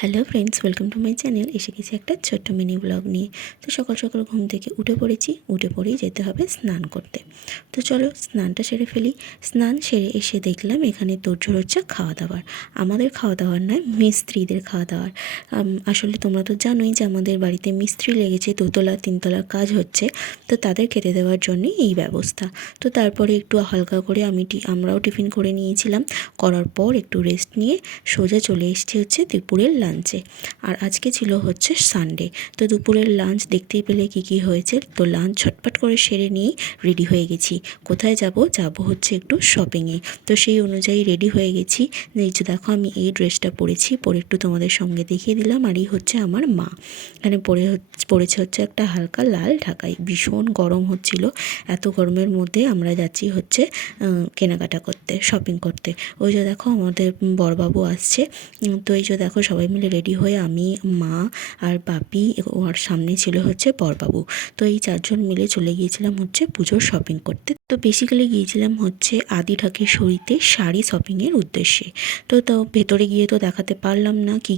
Hello friends, welcome to my channel. এসে গেছি একটা ছোট্ট মিনি ব্লগ নিয়ে। তো সকাল সকাল ঘুম থেকে উঠে পড়েই যেতে হবে স্নান করতে। তো চলো স্নানটা সেরে ফেলি। স্নান সেরে এসে দেখলাম এখানে তোড়জোড় হচ্ছে খাওয়া দাওয়ার। আমাদের খাওয়া দাওয়ার নয়, মিস্ত্রিদের খাওয়া দাওয়ার। আসলে তোমরা তো জানোই যে আমাদের বাড়িতে মিস্ত্রি লেগেছে, দোতলা তিনতলার কাজ হচ্ছে। তো তাদের খেতে দেওয়ার জন্যই এই ব্যবস্থা। তো তারপরে একটু হালকা করে আমরাও টিফিন করে নিয়েছিলাম। করার পর একটু রেস্ট নিয়ে সোজা চলে এসেছি হচ্ছে দুপুরের লাঞ্চে। আর আজকে ছিল হচ্ছে সানডে। তো দুপুরের লাঞ্চ দেখতেই পেলে কি হয়েছে। তো লাঞ্চ ছটপট করে সেরে নিয়েই রেডি হয়ে গেছি। কোথায় যাব হচ্ছে একটু শপিংয়ে। তো সেই অনুযায়ী রেডি হয়ে গেছি। এই যে দেখো আমি এই ড্রেসটা পরেছি, পরে একটু তোমাদের সঙ্গে দেখিয়ে দিলাম। আর এই হচ্ছে আমার মা। এখানে পরেছে হচ্ছে একটা হালকা লাল ঢাকাই। ভীষণ গরম হচ্ছিল। এত গরমের মধ্যে আমরা যাচ্ছি হচ্ছে কেনাকাটা করতে, শপিং করতে। ওই যে দেখো আমাদের বড়বাবু আসছে। তো এই যে দেখো সবাই মিলে রেডি হয়ে আমি, মা আর বাপি, আর সামনে ছিল হচ্ছে বড়বাবু। তো এই চারজন মিলে চলে গিয়েছিলাম হচ্ছে পুজোর শপিং করতে। তো বেসিক্যালি গিয়েছিলাম হচ্ছে আদি ঢাকেশ্বরীতে শাড়ি শপিংয়ের উদ্দেশ্যে। তো ভেতরে গিয়ে তো দেখাতে পারলাম না কি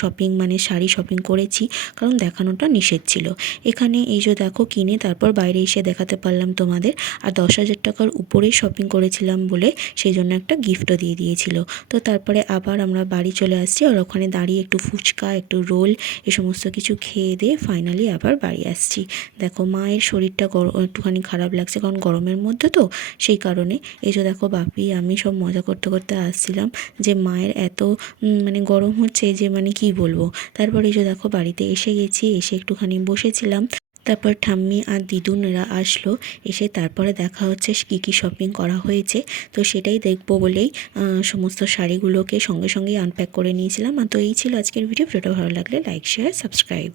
শপিং, মানে শাড়ি শপিং করেছি, কারণ দেখানোটা নিষেধ ছিল। এখানে এই যে দেখো কিনে তারপর বাইরে এসে দেখাতে পারলাম তোমাদের। আর 10,000 টাকার উপরে শপিং করেছিলাম বলে সেই জন্য একটা গিফটও দিয়ে দিয়েছিল। তো তারপরে আবার আমরা বাড়ি চলে আসছি। আর ওখানে দাঁড়িয়ে একটু ফুচকা, একটু রোল, এ সমস্ত কিছু খেয়ে দিয়ে ফাইনালি আবার বাড়ি আসছি। দেখো মায়ের শরীরটা একটুখানি খারাপ লাগছে, কারণ গরমের মধ্যে তো সেই কারণে। এই যে দেখো বাপি আমি সব মজা করতে করতে আসছিলাম যে মায়ের এত মানে গরম হচ্ছে যে মানে কি বলবো। তারপরে এই যে দেখো বাড়িতে এসে গেছি, এসে একটুখানি বসেছিলাম। তারপর ঠাম্মি আর দিদুনরা আসলো। এসে তারপরে দেখা হচ্ছে কী শপিং করা হয়েছে। তো সেটাই দেখবো বলেই সমস্ত শাড়িগুলোকে সঙ্গে সঙ্গেই আনপ্যাক করে নিয়েছিলাম। আর তো এই ছিল আজকের ভিডিওটা ভালো লাগলে লাইক, শেয়ার, সাবস্ক্রাইব।